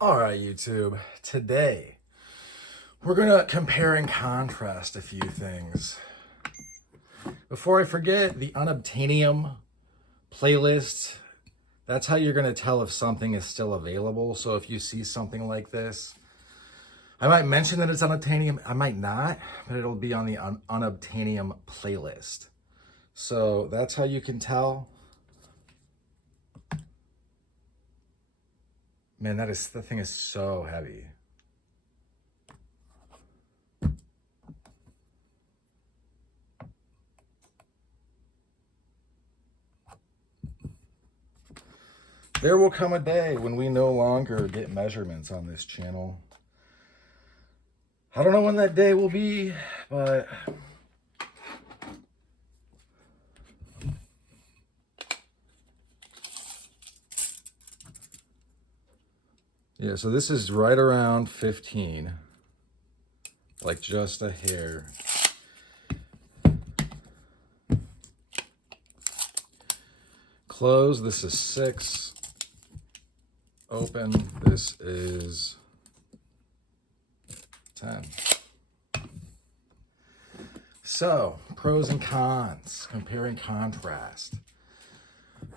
All right, YouTube. Today, we're going to compare and contrast a few things. Before I forget, the Unobtainium playlist, that's how you're going to tell if something is still available. So if you see something like this, I might mention that it's Unobtainium. I might not, but it'll be on the Unobtainium playlist. So that's how you can tell. Man, that thing is so heavy. There will come a day when we no longer get measurements on this channel. I don't know when that day will be, but yeah, so this is right around 15, like just a hair. Close, this is 6. Open, this is 10. So, pros and cons, compare and contrast.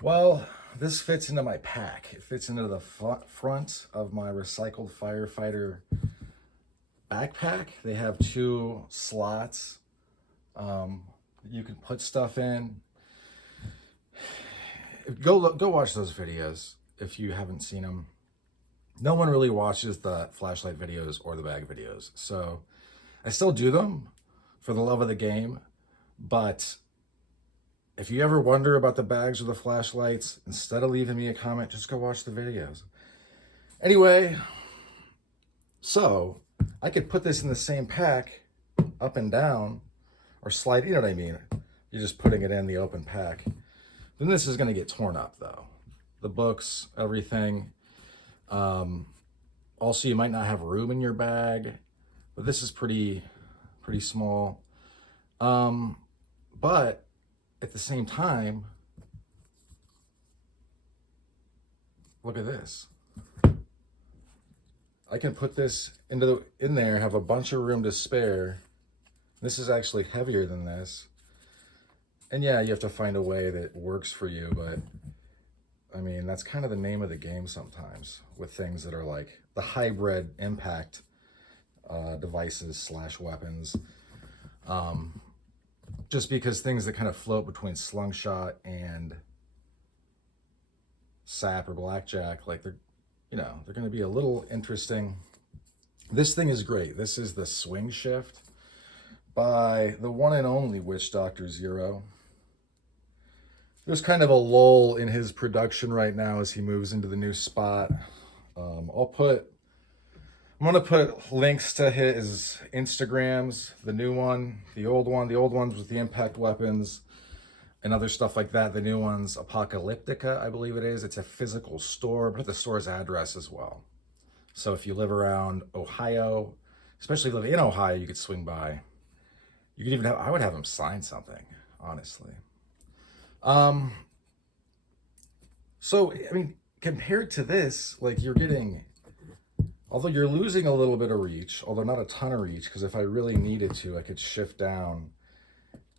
Well, this fits into my pack. It fits into the front of my recycled firefighter backpack. They have 2 slots. You can put stuff in. Go watch those videos if you haven't seen them. No one really watches the flashlight videos or the bag videos, so I still do them for the love of the game. But if you ever wonder about the bags or the flashlights, instead of leaving me a comment, just go watch the videos. Anyway, so I could put this in the same pack up and down, or slide, you know what I mean? You're just putting it in the open pack. Then this is going to get torn up though. The books, everything. Also, you might not have room in your bag, but this is pretty small. But at the same time, look at this. I can put this in there, have a bunch of room to spare. This is actually heavier than this. And yeah, you have to find a way that works for you, but I mean, that's kind of the name of the game sometimes with things that are like the hybrid impact devices / weapons. Just because things that kind of float between slingshot and sap or blackjack, like they're going to be a little interesting. This thing is great. This is the Swing Shift by the one and only Witchdoctor 0. There's kind of a lull in his production right now as he moves into the new spot. I'm going to put links to his Instagrams, the new one, the old one. The old ones with the impact weapons and other stuff like that. The new one's Apocalyptica, I believe it is. It's a physical store. Put the store's address as well. So if you live around Ohio, especially if you live in Ohio, you could swing by. You could even I would have him sign something, honestly. So, I mean, compared to this, like you're getting, although you're losing a little bit of reach, although not a ton of reach, because if I really needed to, I could shift down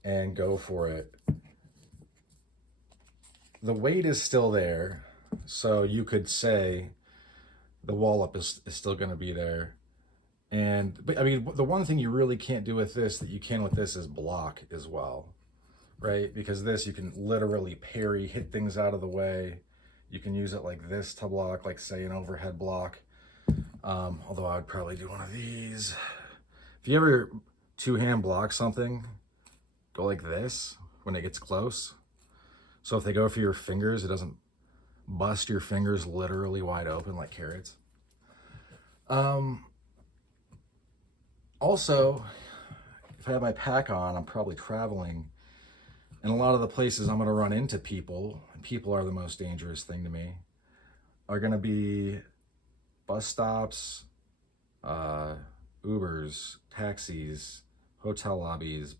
and go for it. The weight is still there, so you could say the wallop is still going to be there. But I mean, the one thing you really can't do with this that you can with this is block as well, right? Because this, you can literally parry, hit things out of the way. You can use it like this to block, like say an overhead block. Although I would probably do one of these. If you ever two-hand block something, go like this when it gets close. So if they go for your fingers, it doesn't bust your fingers literally wide open like carrots. Also, if I have my pack on, I'm probably traveling. And a lot of the places I'm going to run into people, and people are the most dangerous thing to me, are going to be bus stops, Ubers, taxis, hotel lobbies,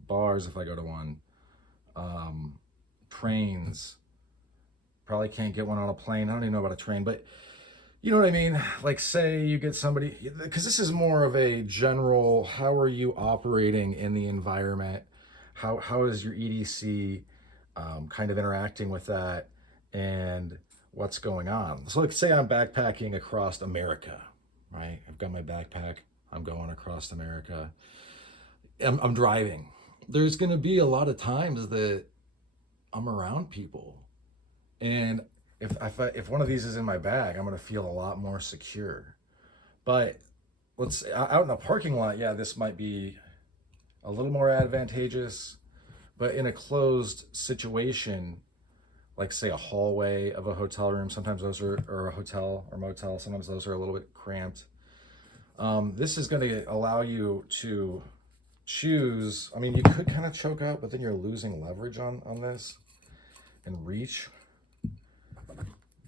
bars if I go to one, trains. Probably can't get one on a plane. I don't even know about a train, but You know what I mean? Like, say you get somebody, because this is more of a general, how are you operating in the environment? How is your EDC kind of interacting with that? And what's going on? So, like, say I'm backpacking across America, right? I've got my backpack, I'm going across America, I'm driving. There's going to be a lot of times that I'm around people. And if one of these is in my bag, I'm going to feel a lot more secure. But let's say out in a parking lot, yeah, this might be a little more advantageous. But in a closed situation, like say a hallway of a hotel room, sometimes those are, or a hotel or motel, sometimes those are a little bit cramped. This is going to allow you to choose. I mean, you could kind of choke out, but then you're losing leverage on this and reach.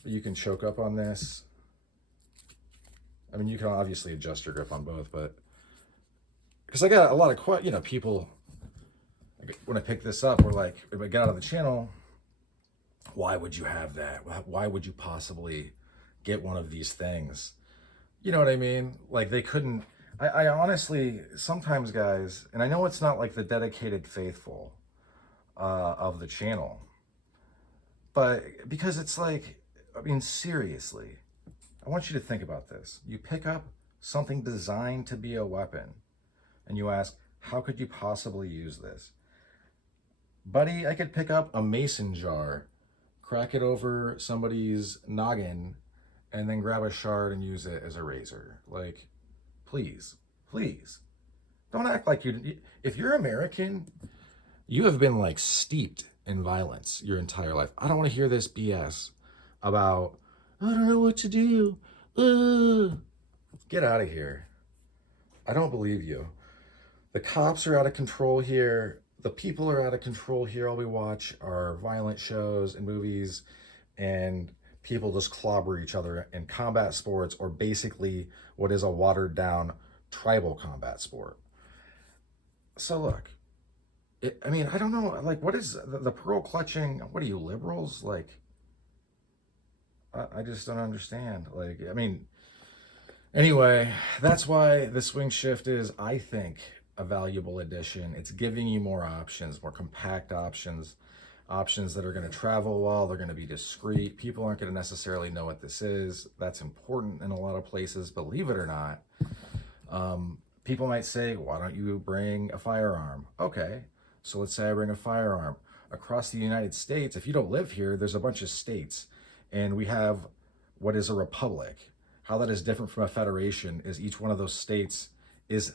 You can choke up on this. I mean, you can obviously adjust your grip on both, but because I got a lot of people when I pick this up, we're like, if I get out of the channel, why would you have that? Why would you possibly get one of these things? You know what I mean? Like they couldn't. I honestly sometimes, guys, and I know it's not like the dedicated faithful of the channel, but because it's like, I mean, seriously, I want you to think about this. You pick up something designed to be a weapon, and you ask, how could you possibly use this? Buddy, I could pick up a mason jar, crack it over somebody's noggin, and then grab a shard and use it as a razor. Like, please, please. Don't act like you, if you're American, you have been like steeped in violence your entire life. I don't want to hear this BS about, I don't know what to do. Get out of here. I don't believe you. The cops are out of control here. The people are out of control here. All we watch are violent shows and movies, and people just clobber each other in combat sports, or basically what is a watered down tribal combat sport. So look, I mean, I don't know, like, what is the pearl clutching? What are you, liberals? Like, I just don't understand. Like, I mean, anyway, that's why the swing shift is, I think, a valuable addition. It's giving you more options, more compact options, options that are going to travel well, they're going to be discreet. People aren't going to necessarily know what this is. That's important in a lot of places, believe it or not. People might say, why don't you bring a firearm? Okay, so let's say I bring a firearm. Across the United States, if you don't live here, there's a bunch of states, and we have what is a republic. How that is different from a federation is each one of those states is,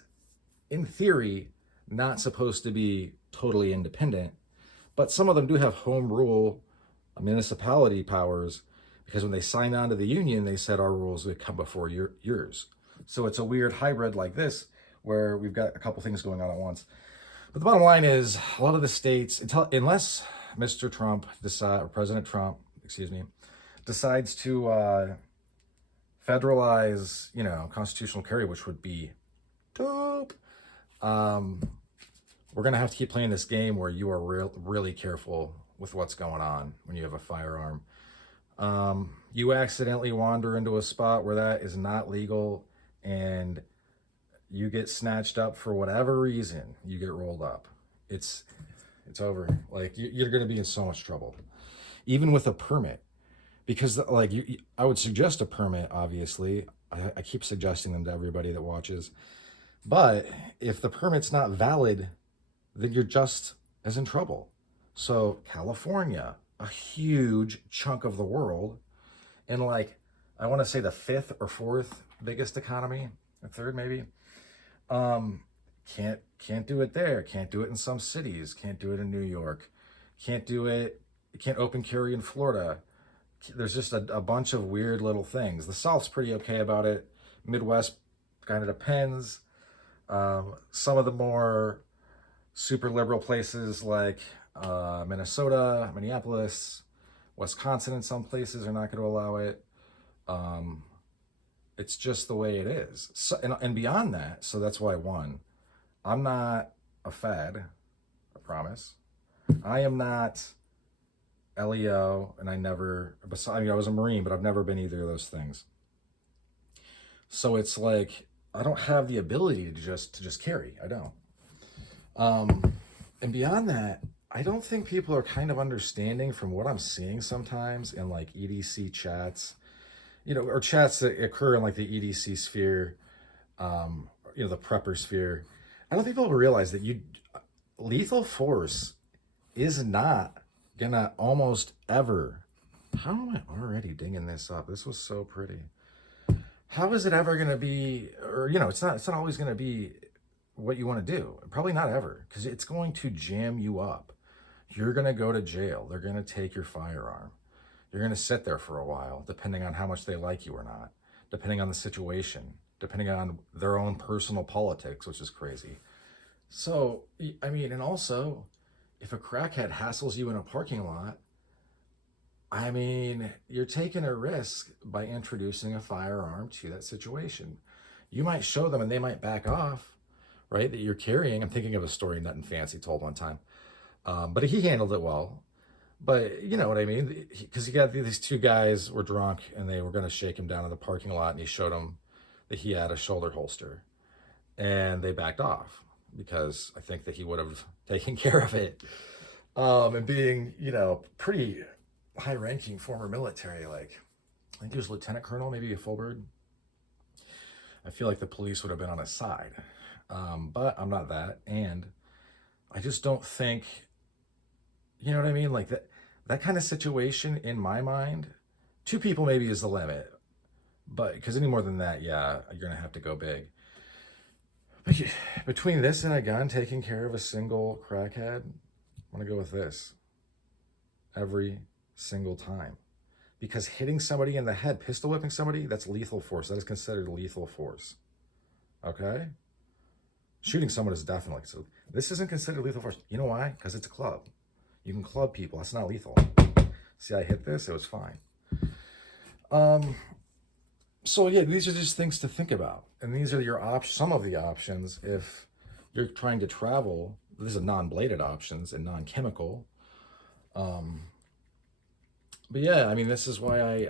in theory, not supposed to be totally independent, but some of them do have home rule municipality powers, because when they signed on to the union, they said our rules would come before yours. So it's a weird hybrid like this, where we've got a couple things going on at once. But the bottom line is, a lot of the states, unless Mr. Trump or President Trump, excuse me, decides to federalize, constitutional carry, which would be dope. We're gonna have to keep playing this game where you are really careful with what's going on when you have a firearm. You accidentally wander into a spot where that is not legal, and you get snatched up for whatever reason, you get rolled up. It's over. Like, you're going to be in so much trouble, even with a permit, because like I would suggest a permit. Obviously, I keep suggesting them to everybody that watches. But if the permit's not valid, then you're just as in trouble. So California, a huge chunk of the world, and like, I want to say the fifth or fourth biggest economy, or third maybe, can't do it there. Can't do it in some cities. Can't do it in New York. Can't do it. You can't open carry in Florida. There's just a bunch of weird little things. The South's pretty okay about it. Midwest kind of depends. Some of the more super liberal places like Minnesota, Minneapolis, Wisconsin, in some places are not going to allow it. It's just the way it is. So, and beyond that, so that's why I'm not a Fed, I promise. I am not LEO, and I was a Marine, but I've never been either of those things. So it's like I don't have the ability to just carry. I don't. And beyond that, I don't think people are kind of understanding from what I'm seeing sometimes in like EDC chats, or chats that occur in like the EDC sphere, the prepper sphere. I don't think people realize that lethal force is not gonna almost ever. How am I already dinging this up? This was so pretty. How is it ever gonna be, or it's not always gonna be what you want to do. Probably not ever, because it's going to jam you up. You're going to go to jail. They're going to take your firearm. You're going to sit there for a while, depending on how much they like you or not, depending on the situation, depending on their own personal politics, which is crazy. So, I mean, and also, if a crackhead hassles you in a parking lot, I mean, you're taking a risk by introducing a firearm to that situation. You might show them and they might back off, right? That you're carrying. I'm thinking of a story Nut and Fancy told one time, but he handled it well. But you know what I mean? Because he got these two guys were drunk and they were going to shake him down in the parking lot, and he showed them that he had a shoulder holster, and they backed off because I think that he would have taken care of it. And being, pretty high-ranking former military, like I think he was lieutenant colonel, maybe a full bird. I feel like the police would have been on his side. But I'm not that, and I just don't think, you know what I mean? Like that kind of situation in my mind, two people maybe is the limit, but because any more than that, yeah, you're gonna have to go big. But between this and a gun taking care of a single crackhead, I'm gonna go with this every single time. Because hitting somebody in the head, pistol whipping somebody, that's lethal force. That is considered lethal force. Okay? Shooting someone is definitely. So this isn't considered lethal force. You know why? Because it's a club. You can club people. That's not lethal. See, I hit this. It was fine. So yeah, these are just things to think about. And these are some of the options if you're trying to travel. These are non-bladed options and non-chemical. But yeah, I mean, this is why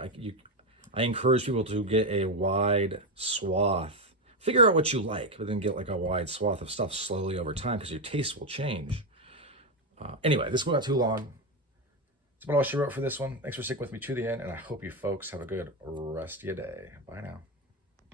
I encourage people to get a wide swath. Figure out what you like, but then get like a wide swath of stuff slowly over time, because your taste will change. Anyway, this went too long. That's about all she wrote for this one. Thanks for sticking with me to the end, and I hope you folks have a good rest of your day. Bye now.